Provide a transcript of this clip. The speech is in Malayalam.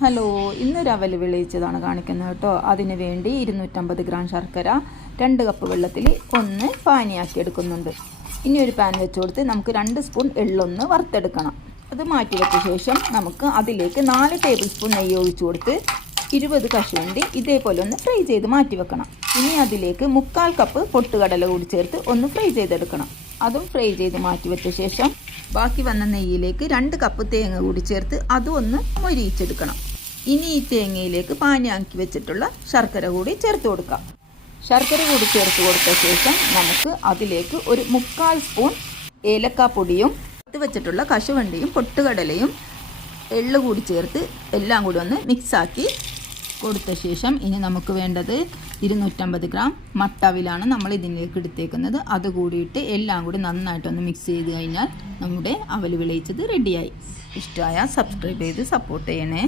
ഹലോ, ഇന്നൊരു അവൽ വിളയിച്ചതാണ് കാണിക്കുന്നത് കേട്ടോ. അതിന് വേണ്ടി 250 ഗ്രാം ശർക്കര 2 കപ്പ് വെള്ളത്തിൽ ഒന്ന് പാനിയാക്കി എടുക്കുന്നുണ്ട്. ഇനി ഒരു പാൻ വെച്ച് കൊടുത്ത് നമുക്ക് 2 സ്പൂൺ എള്ളൊന്ന് വറുത്തെടുക്കണം. അത് മാറ്റി വെച്ച ശേഷം നമുക്ക് അതിലേക്ക് 4 ടേബിൾ സ്പൂൺ നെയ്യ് ഒഴിച്ചു കൊടുത്ത് 20 കശുവണ്ടി ഇതേപോലെ ഒന്ന് ഫ്രൈ ചെയ്ത് മാറ്റി വെക്കണം. ഇനി അതിലേക്ക് 3/4 കപ്പ് പൊട്ടുകടല കൂടി ചേർത്ത് ഒന്ന് ഫ്രൈ ചെയ്തെടുക്കണം. അതും ഫ്രൈ ചെയ്ത് മാറ്റി വെച്ച ശേഷം ബാക്കി വന്ന നെയ്യിലേക്ക് 2 കപ്പ് തേങ്ങ കൂടി ചേർത്ത് അതും ഒന്ന് മൊരിയിച്ചെടുക്കണം. ഇനി ഈ തേങ്ങയിലേക്ക് പാനിയാക്കി വെച്ചിട്ടുള്ള ശർക്കര കൂടി ചേർത്ത് കൊടുക്കാം. ശർക്കര കൂടി ചേർത്ത് കൊടുത്ത ശേഷം നമുക്ക് അതിലേക്ക് ഒരു 3/4 സ്പൂൺ ഏലക്കാപ്പൊടിയും വെച്ചിട്ടുള്ള കശുവണ്ടിയും പൊട്ടുകടലയും എള്ള് കൂടി ചേർത്ത് എല്ലാം കൂടി ഒന്ന് മിക്സാക്കി കൊടുത്ത ശേഷം ഇനി നമുക്ക് വേണ്ടത് 250 ഗ്രാം മട്ടവിലാണ് നമ്മൾ ഇതിലേക്ക് എടുത്തേക്കുന്നത്. അത് കൂടിയിട്ട് എല്ലാം കൂടി നന്നായിട്ടൊന്ന് മിക്സ് ചെയ്ത് കഴിഞ്ഞാൽ നമ്മുടെ അവൽ വിളയിച്ചത് റെഡിയായി. ഇഷ്ടമായ സബ്സ്ക്രൈബ് ചെയ്ത് സപ്പോർട്ട് ചെയ്യണേ.